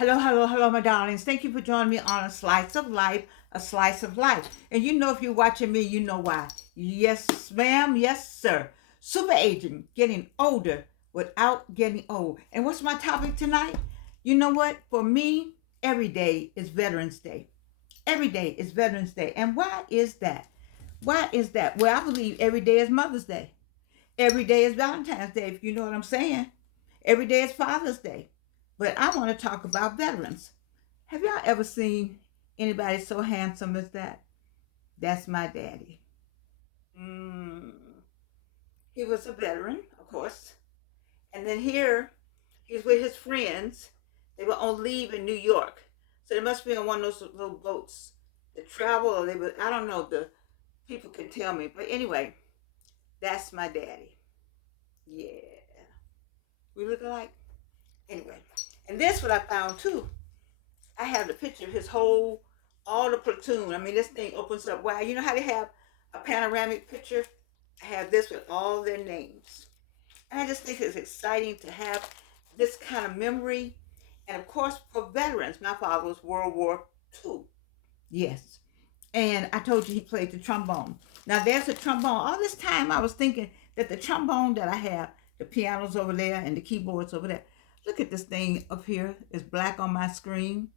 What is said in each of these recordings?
Hello, hello, hello, my darlings. Thank you for joining me on A Slice of Life, A Slice of Life. And you know, if you're watching me, you know why. Yes, ma'am. Yes, sir. Super aging, getting older without getting old. And what's my topic tonight? You know what? For me, every day is Veterans Day. Every day is Veterans Day. And why is that? Why is that? Well, I believe every day is Mother's Day. Every day is Valentine's Day, if you know what I'm saying. Every day is Father's Day. But I want to talk about veterans. Have y'all ever seen anybody so handsome as that? That's my daddy. Mm. He was a veteran, of course. And then here, he's with his friends. They were on leave in New York. So they must be on one of those little boats to travel, or they were, I don't know, the people can tell me. But anyway, that's my daddy. Yeah. We look alike. Anyway. And this what I found too. I have the picture of his whole, all the platoon. I mean, this thing opens up wide. You know how they have a panoramic picture? I have this with all their names. And I just think it's exciting to have this kind of memory. And of course, for veterans, my father was World War II. Yes. And I told you he played the trombone. Now, there's a trombone. All this time, I was thinking that the trombone that I have, the piano's over there and the keyboard's over there. Look at this thing up here. It's black on my screen.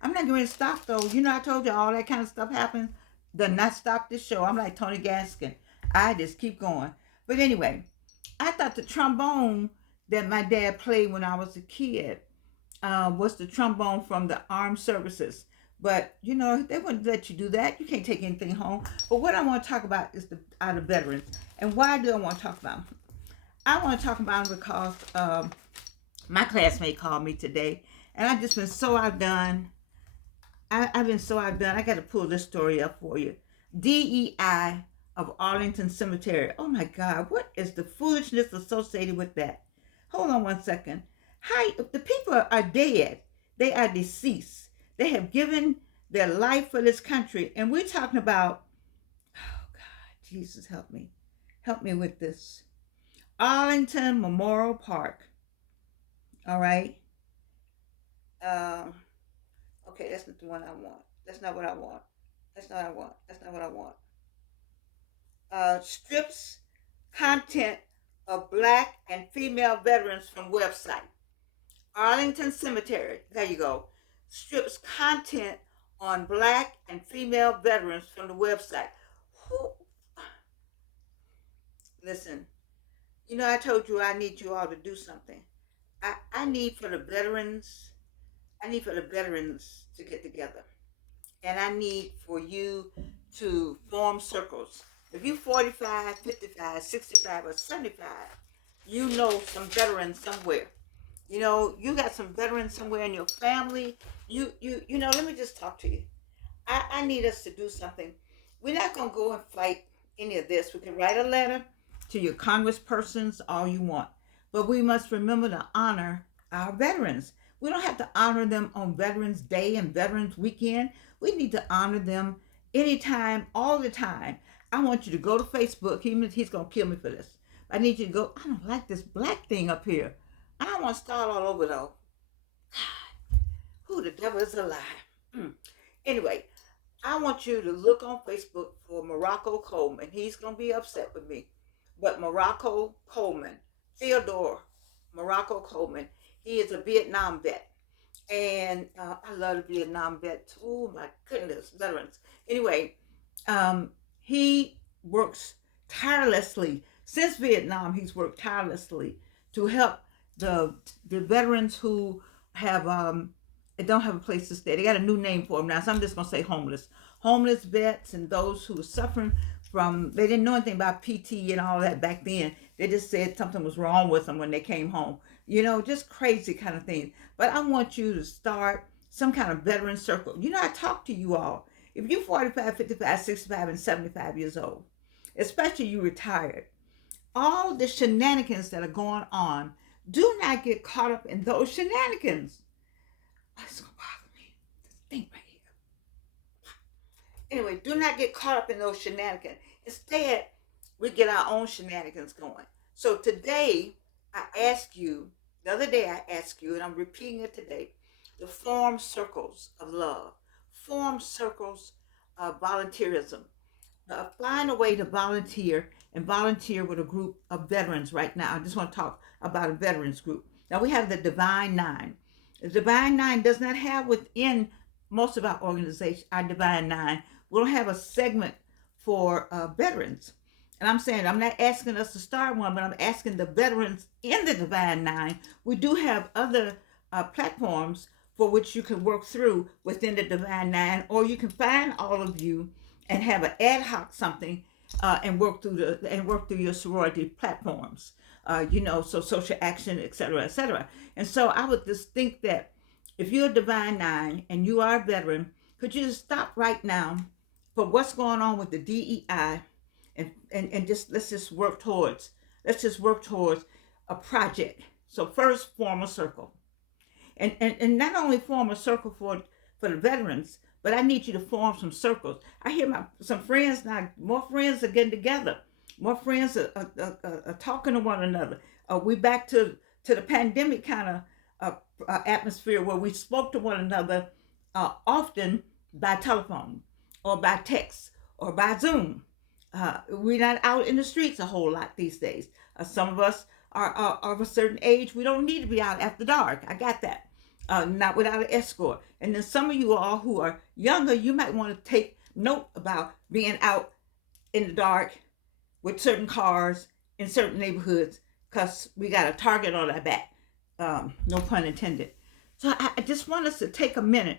I'm not going to stop though. You know, I told you all that kind of stuff happens. Does not stop this show. I'm like Tony Gaskin. I just keep going. But anyway, I thought the trombone that my dad played when I was a kid was the trombone from the armed services. But you know, they wouldn't let you do that. You can't take anything home. But what I want to talk about is the veterans. And why do I want to talk about them? I want to talk about them because my classmate called me today, and I've just been so outdone. I've been so outdone. I got to pull this story up for you. DEI of Arlington Cemetery. Oh my God, what is the foolishness associated with that? Hold on one second. How the people are dead? They are deceased. They have given their life for this country, and we're talking about. Oh God, Jesus, help me with this. Arlington Memorial Park. All right. Um, okay, that's not the one I want. That's not what I want. That's not what I want. That's not what I want. Strips content of black and female veterans from website. Arlington Cemetery. There you go. Strips content on black and female veterans from the website. Who? Listen, you know, I told you I need you all to do something. I need for the veterans, I need for the veterans to get together. And I need for you to form circles. If you're 45, 55, 65, or 75, you know some veterans somewhere. You know, you got some veterans somewhere in your family. You know, let me just talk to you. I need us to do something. We're not going to go and fight any of this. We can write a letter to your congresspersons all you want. But we must remember to honor our veterans. We don't have to honor them on Veterans Day and Veterans Weekend. We need to honor them anytime, all the time. I want you to go to Facebook. He's going to kill me for this. I need you to go. I don't like this black thing up here. I don't want to start all over though. God, who the devil is alive? Anyway, I want you to look on Facebook for Morocco Coleman. He's going to be upset with me. But Morocco Coleman, Theodore Morocco Coleman, he is a Vietnam vet. And I love the Vietnam vets. Oh my goodness, veterans. Anyway, he works tirelessly. Since Vietnam, he's worked tirelessly to help the veterans who have don't have a place to stay. They got a new name for them now, so I'm just gonna say homeless vets, and those who are suffering from. They didn't know anything about PT and all that back then. They just said something was wrong with them when they came home. You know, just crazy kind of thing. But I want you to start some kind of veteran circle. You know, I talk to you all. If you're 45, 55, 65, and 75 years old, especially you retired, all the shenanigans that are going on, do not get caught up in those shenanigans. That's gonna bother me. This thing right here. Anyway, do not get caught up in those shenanigans. Instead, we get our own shenanigans going. So today, I asked you, the other day I asked you, and I'm repeating it today, to form circles of love, form circles of volunteerism. Find a way to volunteer and volunteer with a group of veterans right now. I just want to talk about a veterans group. Now we have the Divine Nine. The Divine Nine does not have within most of our organization, our Divine Nine, we don't have a segment for veterans. And I'm saying, I'm not asking us to start one, but I'm asking the veterans in the Divine Nine. We do have other platforms for which you can work through within the Divine Nine, or you can find all of you and have an ad hoc something and work through your sorority platforms. So social action, et cetera, et cetera. And so I would just think that if you're a Divine Nine and you are a veteran, could you just stop right now for what's going on with the DEI and just let's work towards a project. So first, form a circle, and not only form a circle for the veterans, but I need you to form some circles. I hear some friends now. More friends are getting together. More friends are talking to one another. We back to the pandemic kind of atmosphere where we spoke to one another often by telephone or by text or by Zoom. We're not out in the streets a whole lot these days. Some of us are of a certain age. We don't need to be out after dark. I got that. Not without an escort. And then some of you all who are younger, you might want to take note about being out in the dark with certain cars in certain neighborhoods, because we got a target on our back. No pun intended. So I just want us to take a minute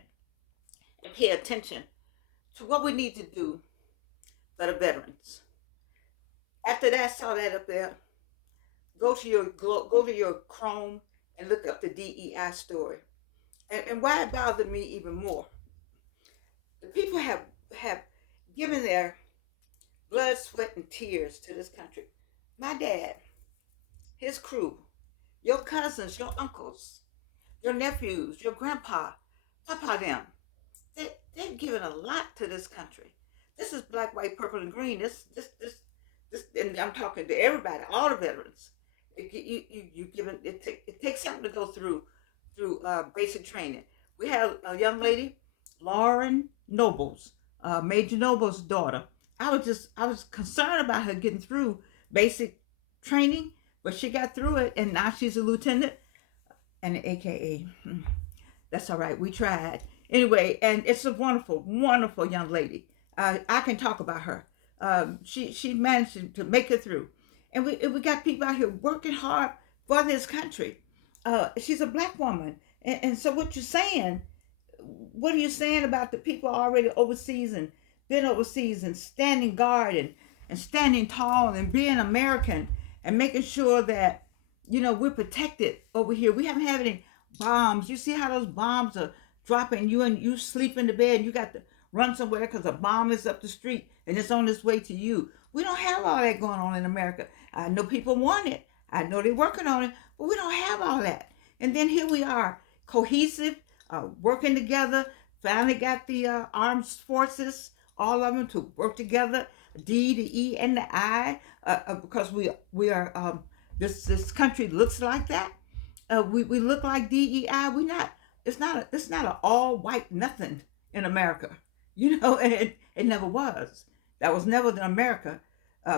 and pay attention to what we need to do for the veterans. After that, saw that up there, go to your Chrome and look up the DEI story. And why it bothered me even more, the people have given their blood, sweat, and tears to this country. My dad, his crew, your cousins, your uncles, your nephews, your grandpa, papa them, they've given a lot to this country. This is black, white, purple, and green. This, and I'm talking to everybody, all the veterans. You given it takes something to go through basic training. We have a young lady, Lauren Nobles, Major Noble's daughter. I was concerned about her getting through basic training, but she got through it, and now she's a lieutenant and an AKA. That's all right. We tried anyway, and it's a wonderful, wonderful young lady. I can talk about her. She managed to make it through, and we got people out here working hard for this country. She's a black woman, and so what you're saying? What are you saying about the people already overseas and been overseas and standing guard and standing tall and being American and making sure that we're protected over here? We haven't had any bombs. You see how those bombs are dropping? You sleep in the bed and you got to run somewhere because a bomb is up the street and it's on its way to you. We don't have all that going on in America. I know people want it. I know they're working on it, but we don't have all that. And then here we are, cohesive, working together. Finally got the armed forces, all of them, to work together. D, the E, and the I, because we are this country looks like that. We look like DEI. We not. It's not an all white nothing in America. And it never was. That was never the America.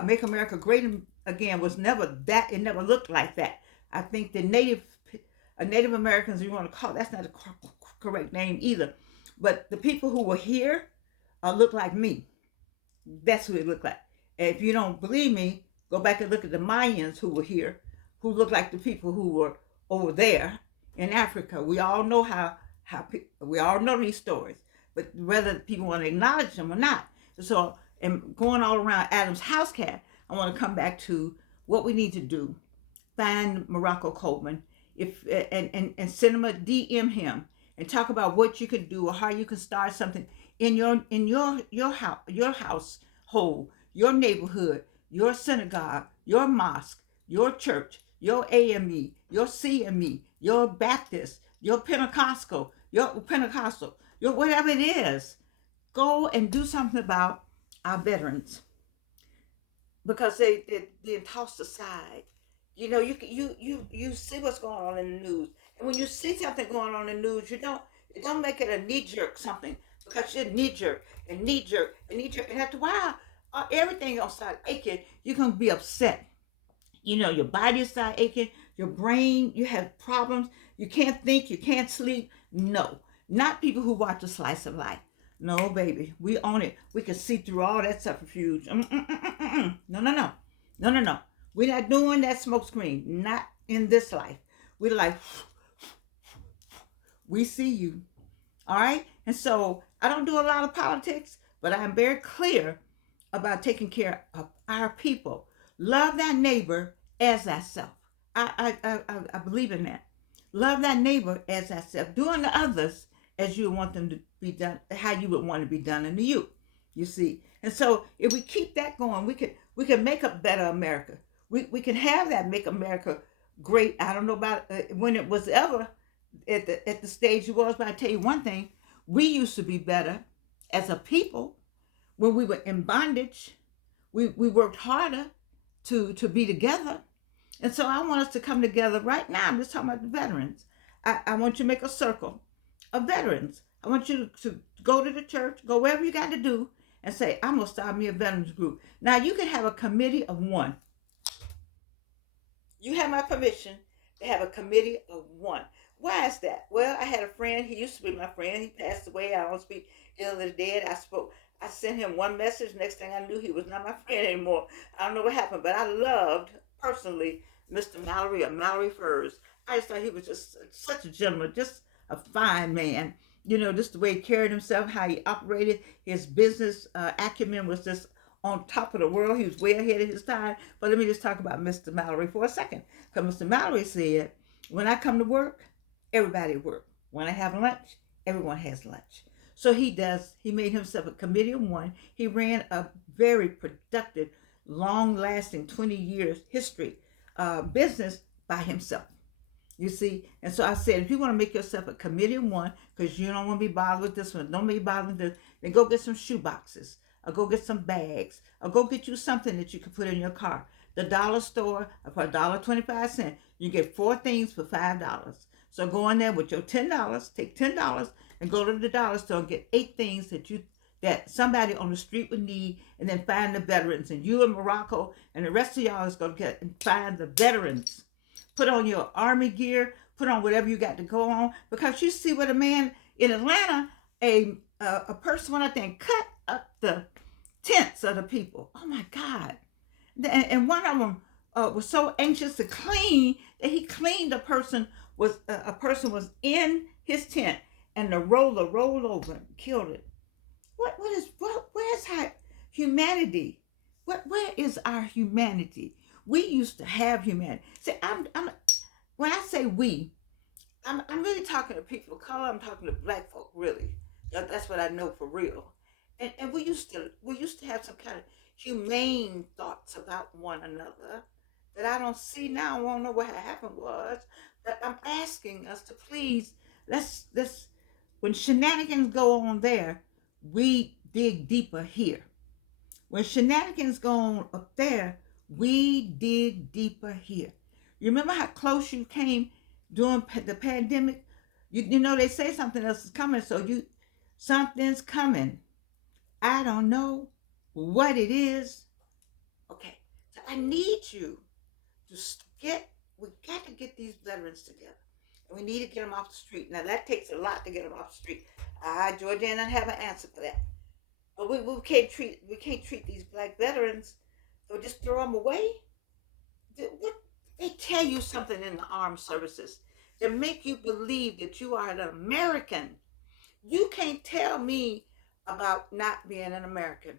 Make America Great Again was never that. It never looked like that. I think the Native Americans, you want to call, that's not a correct name either, but the people who were here look like me. That's who they look like. And if you don't believe me, go back and look at the Mayans who were here, who look like the people who were over there in Africa. We all know we all know these stories, but whether people want to acknowledge them or not. So, and going all around Adam's house cat, I want to come back to what we need to do. Find Morocco Coleman, and send him a DM him and talk about what you can do or how you can start something in your household, your neighborhood, your synagogue, your mosque, your church, your AME, your CME, your Baptist, your Pentecostal, your whatever it is. Go and do something about our veterans, because they're tossed aside. You see what's going on in the news, And when you see something going on in the news, you don't make it a knee jerk something because you're knee jerk and knee jerk and knee jerk. And after a while, everything gonna start aching. You're gonna be upset. You know, your body start aching, your brain, you have problems, you can't think, you can't sleep. No, not people who watch a slice of life. No, baby, we own it. We can see through all that subterfuge. No, no, no, no, no, no. We're not doing that smoke screen. Not in this life. We're like, we see you. All right. And so I don't do a lot of politics, but I'm very clear about taking care of our people. Love thy neighbor as thyself. I believe in that. Love thy neighbor as thyself. Do unto others as you want them to be done, how you would want to be done unto you. You see. And so if we keep that going, we can make a better America. We can have that make America great. I don't know about when it was ever at the stage it was, but I tell you one thing: we used to be better as a people when we were in bondage. We worked harder to be together. And so I want us to come together right now. I'm just talking about the veterans. I want you to make a circle of veterans. I want you to go to the church, go wherever you got to do, and say, I'm going to start me a veterans group. Now, you can have a committee of one. You have my permission to have a committee of one. Why is that? Well, I had a friend. He used to be my friend. He passed away. I don't speak ill of the dead. I sent him one message. Next thing I knew, he was not my friend anymore. I don't know what happened, but I loved personally Mr. Mallory or Mallory Furs. I just thought he was just such a gentleman, just a fine man. You know, just the way he carried himself, how he operated, his business acumen was just on top of the world. He was way ahead of his time. But let me just talk about Mr. Mallory for a second. Because Mr. Mallory said, when I come to work, everybody work. When I have lunch, everyone has lunch. So he made himself a committee of one. He ran a very productive, long-lasting 20 years history business by himself. You see? And so I said, if you want to make yourself a committee of one, because you don't want to be bothered with this one, don't be bothered with this, then go get some shoe boxes, or go get some bags, or go get you something that you can put in your car. The dollar store, for $1.25, you get 4 things for $5. So go in there with your $10, take $10 and go to the dollar store and get 8 things that somebody on the street would need, and then find the veterans. And you in Morocco and the rest of y'all is going to get and find the veterans. Put on your army gear, put on whatever you got to go on, because you see what a man in Atlanta, a person went out there and cut up the tents of the people. Oh my God. And one of them was so anxious to clean that he cleaned a person was in his tent, and the roller rolled over and killed it. Where's our humanity? Where is our humanity? We used to have humanity. See, when I say we, I'm really talking to people of color. I'm talking to black folk, really. That's what I know for real. And we used to have some kind of humane thoughts about one another that I don't see now. I won't know what happened was. But I'm asking us to please, let's when shenanigans go on there, we dig deeper here. When shenanigans go on up there, we dig deeper here. You remember how close you came during the pandemic? You know they say something else is coming, so something's coming. I don't know what it is. Okay, so I need you to we got to get these veterans together. And we need to get them off the street. Now that takes a lot to get them off the street. Georgia doesn't have an answer for that. But we can't treat these black veterans, so just throw them away. They tell you something in the armed services that make you believe that you are an American. You can't tell me about not being an American.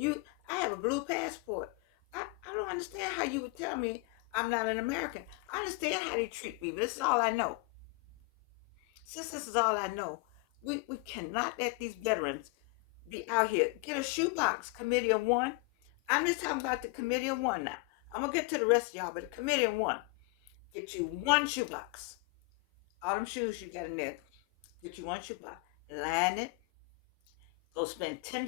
I have a blue passport. I don't understand how you would tell me I'm not an American. I understand how they treat me, but this is all I know. Since this is all I know, we cannot let these veterans be out here. Get a shoebox committee of one. I'm just talking about the committee of one now. I'm going to get to the rest of y'all, but the committee of one. Get you one shoebox. All them shoes you got in there. Get you one shoebox. Line it. Go spend $10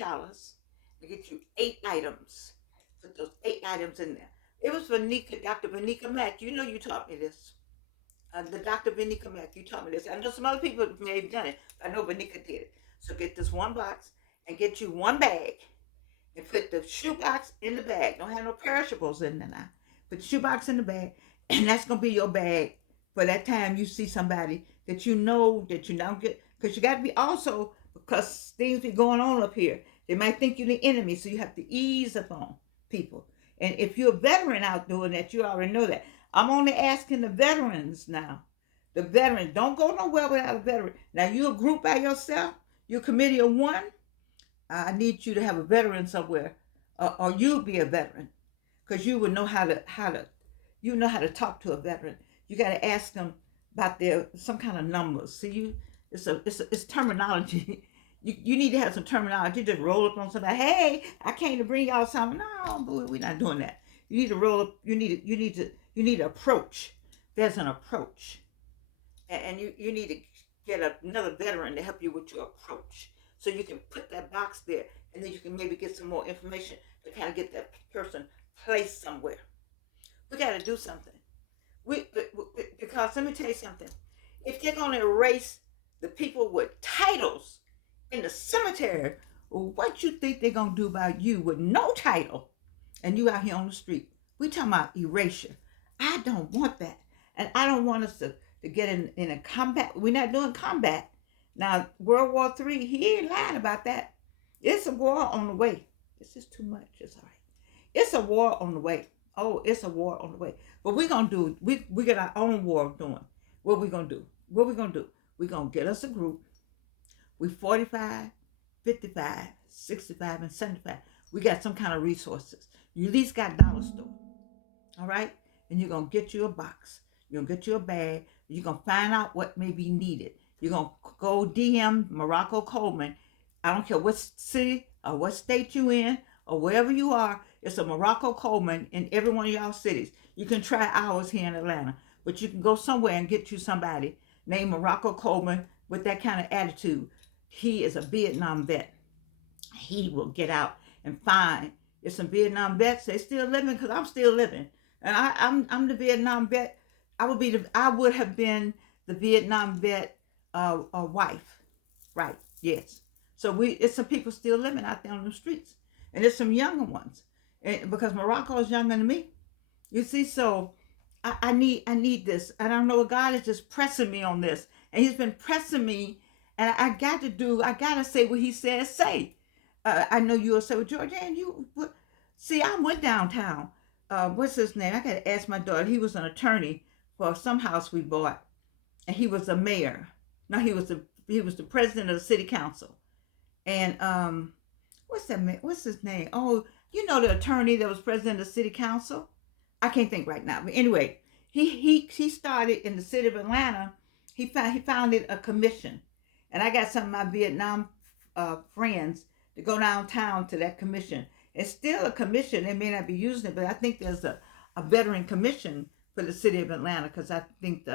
to get you 8 items. Put those 8 items in there. It was Dr. Vanika Mack. You know you taught me this. The Dr. Vinica Mack, you told me this. I know some other people may have done it. I know Vinica did it. So get this one box and get you one bag and put the shoebox in the bag. Don't have no perishables in there now. Put the shoebox in the bag, and that's gonna be your bag for that time you see somebody that you know that you don't get. Because you got to be also, because things be going on up here. They might think you're the enemy, so you have to ease up on people. And if you're a veteran out doing that, you already know that. I'm only asking the veterans now. The veterans, don't go nowhere without a veteran. Now you're a group by yourself. You're a committee of one. I need you to have a veteran somewhere, or you'll be a veteran, because you would know you know how to talk to a veteran. You got to ask them about their some kind of numbers. See, it's terminology. You need to have some terminology. Just roll up on somebody. Hey, I came to bring y'all something. No, we're not doing that. You need to roll up. You need to approach. There's an approach, and you need to get another veteran to help you with your approach, so you can put that box there, and then you can maybe get some more information to kind of get that person placed somewhere. We got to do something. Because let me tell you something. If they're going to erase the people with titles in the cemetery, what you think they're going to do about you with no title and you out here on the street? We talking about erasure. I don't want that. And I don't want us to get in a combat. We're not doing combat. Now, World War III, he ain't lying about that. It's a war on the way. This is too much. It's all right. It's a war on the way. Oh, it's a war on the way. But we're going to do, we got our own war doing. What we going to do? What we going to do? We're going to get us a group. We 45, 55, 65, and 75. We got some kind of resources. You at least got dollar store. All right? And you're going to get you a box. You're going to get you a bag. You're going to find out what may be needed. You're going to go DM Morocco Coleman. I don't care what city or what state you in or wherever you are. It's a Morocco Coleman in every one of y'all cities. You can try ours here in Atlanta. But you can go somewhere and get you somebody named Morocco Coleman with that kind of attitude. He is a Vietnam vet. He will get out and find. There's some Vietnam vets. They still living because I'm still living. And I'm the Vietnam vet. I would have been the Vietnam vet wife. Right, yes. So it's some people still living out there on the streets. And there's some younger ones. And because Morocco is younger than me. You see, so I need this. And I know God is just pressing me on this. And he's been pressing me. And I got to say what he says, say. I know you'll say, well, Georgianne, see, I went downtown. What's his name? I got to ask my daughter. He was an attorney for some house we bought. And he was a mayor. No, he was the president of the city council. And what's his name? Oh, you know the attorney that was president of the city council? I can't think right now. But anyway, he started in the city of Atlanta. He founded a commission. And I got some of my Vietnam friends to go downtown to that commission. It's still a commission. They may not be using it, but I think there's a veteran commission for the city of Atlanta because I think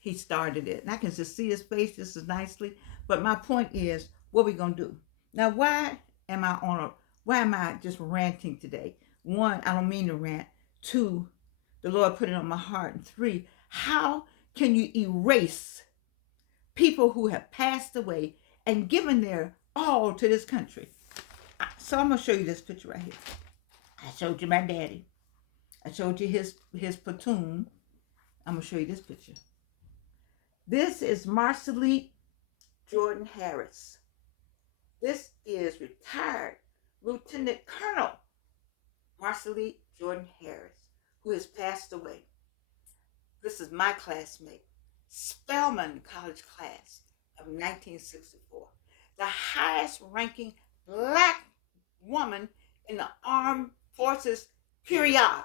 he started it. And I can just see his face just as nicely. But my point is, what are we going to do? Now, why am I just ranting today? One, I don't mean to rant. Two, the Lord put it on my heart. And three, how can you erase people who have passed away and given their all to this country? So I'm going to show you this picture right here. I showed you my daddy. I showed you his platoon. I'm going to show you this picture. This is Marcelite Jordan Harris. This is retired Lieutenant Colonel Marcelite Jordan Harris, who has passed away. This is my classmate, Spelman College class of 1964. The highest ranking black woman in the armed forces, period.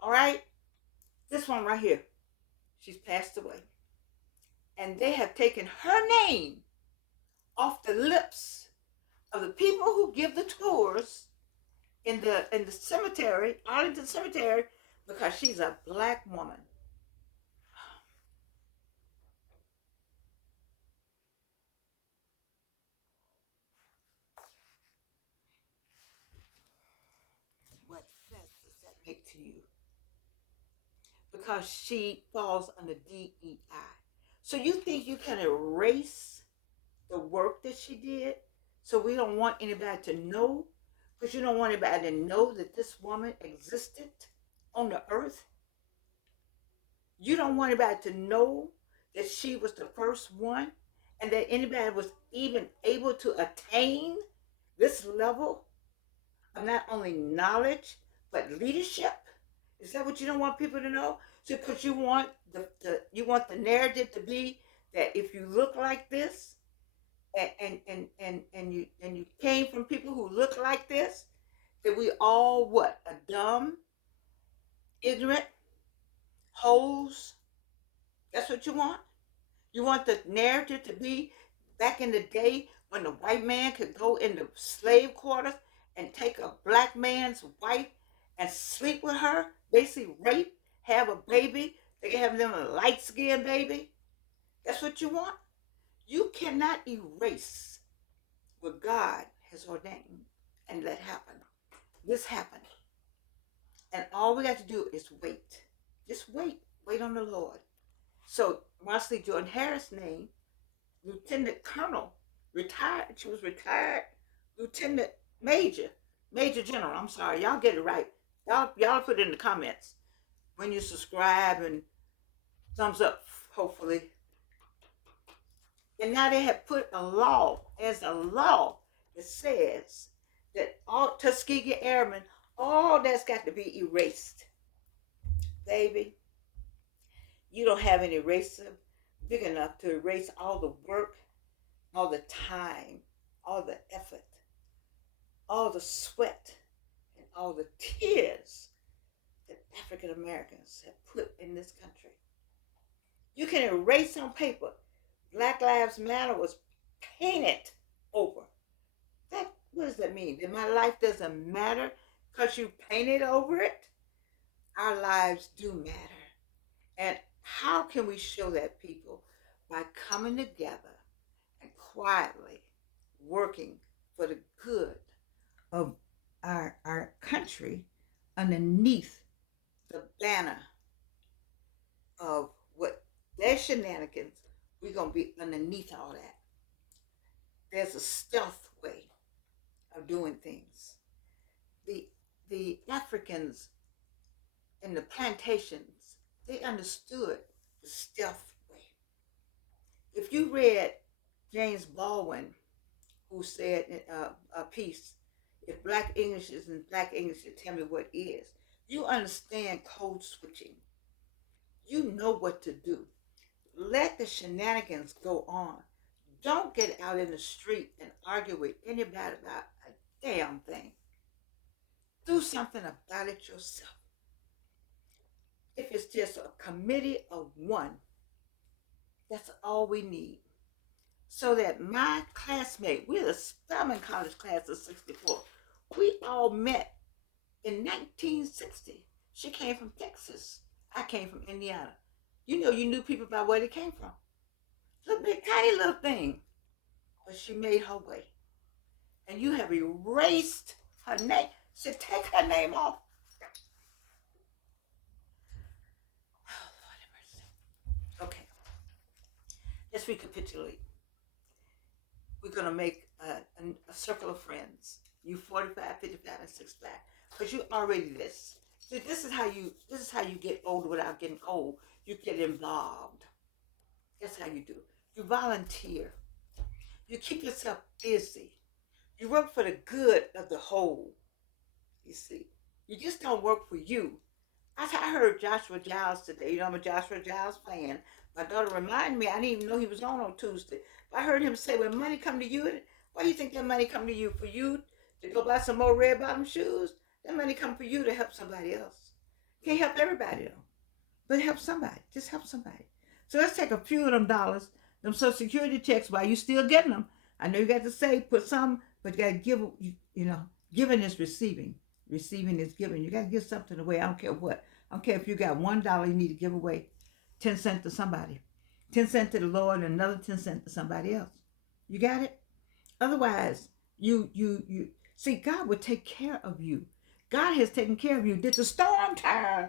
All right? This one right here. She's passed away. And they have taken her name off the lips of the people who give the tours in the cemetery, Arlington Cemetery, because she's a black woman. What sense does that make to you? because she falls under DEI. So you think you can erase the work that she did? So we don't want anybody to know, because you don't want anybody to know that this woman existed on the earth. You don't want anybody to know that she was the first one and that anybody was even able to attain this level of not only knowledge but leadership. Is that what you don't want people to know? So because you want the narrative to be that if you look like this and you came from people who look like this, that we all what? A dumb, ignorant, hoes. That's what you want? You want the narrative to be back in the day when the white man could go into slave quarters and take a black man's wife and sleep with her, basically rape, have a baby. They can have them a light skinned baby. That's what you want? You cannot erase what God has ordained and let happen. This happened. And all we got to do is wait. Just wait. Wait on the Lord. So Marcely Jordan Harris' name, Lieutenant Colonel, retired. She was retired Lieutenant Major, Major General. I'm sorry, y'all get it right. Y'all put it in the comments when you subscribe and thumbs up, hopefully. And now they have put a law that says that all Tuskegee Airmen, all that's got to be erased. Baby, you don't have an eraser big enough to erase all the work, all the time, all the effort, all the sweat, and all the tears that African Americans have put in this country. You can erase on paper. Black Lives Matter was painted over. What does that mean? That my life doesn't matter because you painted over it? Our lives do matter. And how can we show that, people? By coming together and quietly working for the good of our country underneath the banner of what their shenanigans. We're going to be underneath all that. There's a stealth way of doing things. The Africans in the plantations, they understood the stealth way. If you read James Baldwin, who said in a piece, if Black English isn't Black English, tell me what is. You understand code switching. You know what to do. Let the shenanigans go on. Don't get out in the street and argue with anybody about a damn thing. Do something about it yourself. If it's just a committee of one, that's all we need. So that my classmate, we're the Spelman College class of 64, we all met in 1960. She came from Texas. I came from Indiana. You know, you knew people by where they came from. Little bit, tiny little thing. But she made her way. And you have erased her name. So take her name off. Oh, Lord have mercy. Okay. Let's recapitulate. We're going to make a circle of friends. You 45, 55, and 65. Because you already this. See, this is how you get older without getting old. You get involved. That's how you do. You volunteer. You keep yourself busy. You work for the good of the whole. You see, you just don't work for you. I heard Joshua Giles today. You know, I'm a Joshua Giles fan. My daughter reminded me, I didn't even know he was on Tuesday. But I heard him say, when money come to you, why do you think that money come to you? For you to go buy some more red bottom shoes? That money come for you to help somebody else. You can't help everybody though. But help somebody. Just help somebody. So let's take a few of them dollars, them Social Security checks while you still getting them. I know you got to say, put some, but you got to give, you know, giving is receiving. Receiving is giving. You got to give something away. I don't care what. I don't care if you got $1 you need to give away 10 cents to somebody. 10 cents to the Lord and another 10 cents to somebody else. You got it? Otherwise, you see, God will take care of you. God has taken care of you. Did the storm turn?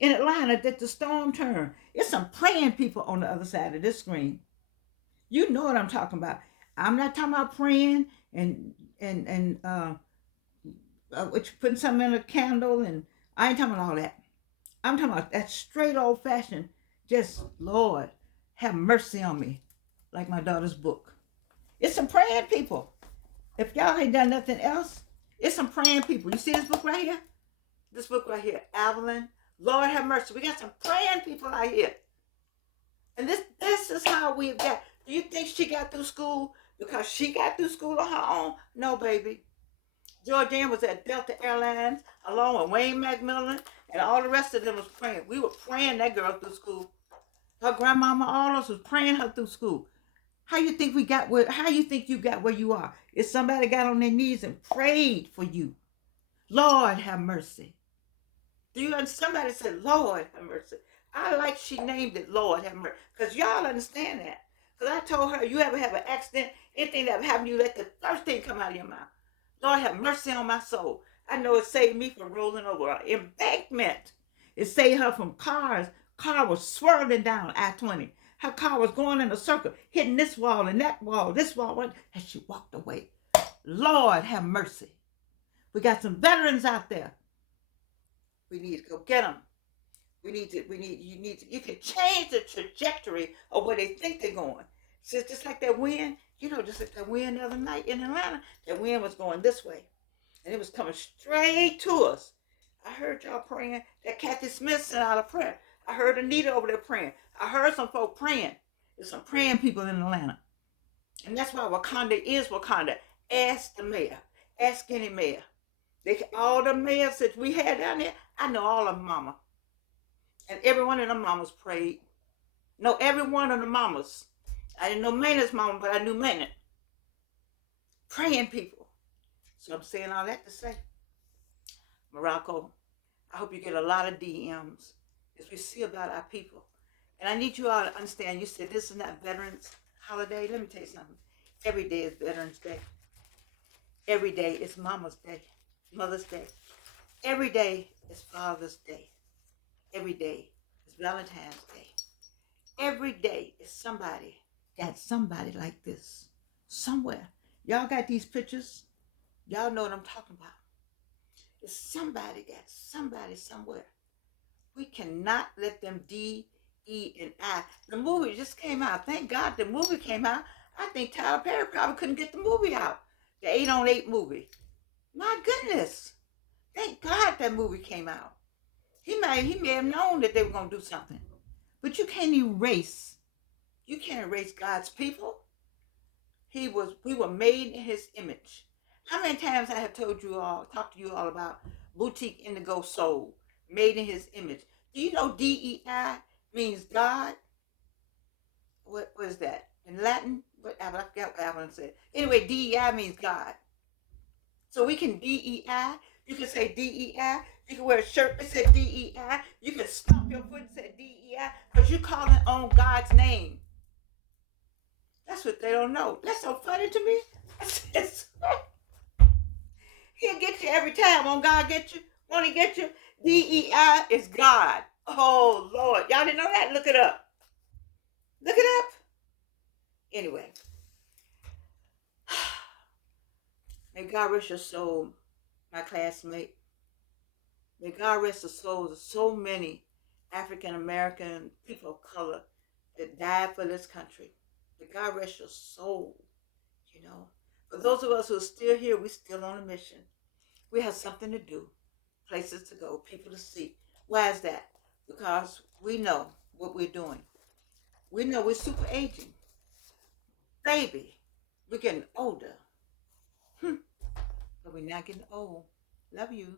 in Atlanta that the storm turned. It's some praying people on the other side of this screen. You know what I'm talking about. I'm not talking about praying and what you putting something in a candle, and I ain't talking about all that. I'm talking about that straight old fashioned, just Lord, have mercy on me, like my daughter's book. It's some praying people. If y'all ain't done nothing else, it's some praying people. You see this book right here? This book right here, Evelyn. Lord have mercy. We got some praying people out here. And this is how we've got. Do you think she got through school because she got through school on her own? No, baby. Georgianne was at Delta Airlines along with Wayne McMillan, and all the rest of them was praying. We were praying that girl through school. Her grandmama, all of us was praying her through school. How you think we got where? How you think you got where you are? If somebody got on their knees and prayed for you, Lord have mercy. Do you understand? Somebody said, Lord have mercy. I like she named it Lord have mercy. Because y'all understand that. Because I told her, you ever have an accident, anything that happened to you, let the first thing come out of your mouth. Lord have mercy on my soul. I know it saved me from rolling over an embankment. It saved her from cars. Car was swirling down I-20. Her car was going in a circle, hitting this wall and that wall, this wall, and she walked away. Lord have mercy. We got some veterans out there. We need to go get them. You can change the trajectory of where they think they're going. So it's just like that wind, just like that wind the other night in Atlanta, that wind was going this way. And it was coming straight to us. I heard y'all praying. That Kathy Smith sent out a prayer. I heard Anita over there praying. I heard some folk praying. There's some praying people in Atlanta. And that's why Wakanda is Wakanda. Ask the mayor. Ask any mayor. All the mayors that we had down there, I know all of them mama. And every one of them mamas prayed. No, every one of the mamas. I didn't know Maynard's mama, but I knew Maynard. Praying people. So I'm saying all that to say, Morocco, I hope you get a lot of DMs as we see about our people. And I need you all to understand, you said this is not Veterans Holiday. Let me tell you something. Every day is Veterans Day. Every day is Mama's Day, Mother's Day. Every day is Father's Day. Every day is Valentine's Day. Every day is somebody got somebody like this somewhere. Y'all got these pictures? Y'all know what I'm talking about. It's somebody got somebody somewhere. We cannot let them D, E, and I. The movie just came out. Thank God the movie came out. I think Tyler Perry probably couldn't get the movie out. The 8-on-8 movie. My goodness. Thank God that movie came out. He may have known that they were going to do something. But you can't erase. You can't erase God's people. We were made in his image. How many times I have talked to you all about Boutique Indigo Soul, made in his image. Do you know DEI means God? What is that? In Latin? I forgot what Avalon said. Anyway, DEI means God. So we can DEI. You can say DEI. You can wear a shirt that says DEI. You can stomp your foot and say DEI because you're calling on God's name. That's what they don't know. That's so funny to me. He'll get you every time. Won't God get you? Won't he get you? DEI is God. Oh, Lord. Y'all didn't know that? Look it up. Look it up. Anyway. May God rest your soul, my classmate. May God rest the souls of so many African American people of color that died for this country. May God rest your soul, For those of us who are still here, we're still on a mission. We have something to do, places to go, people to see. Why is that? Because we know what we're doing. We know we're super aging. Baby, we're getting older. But we're not getting old. Love you.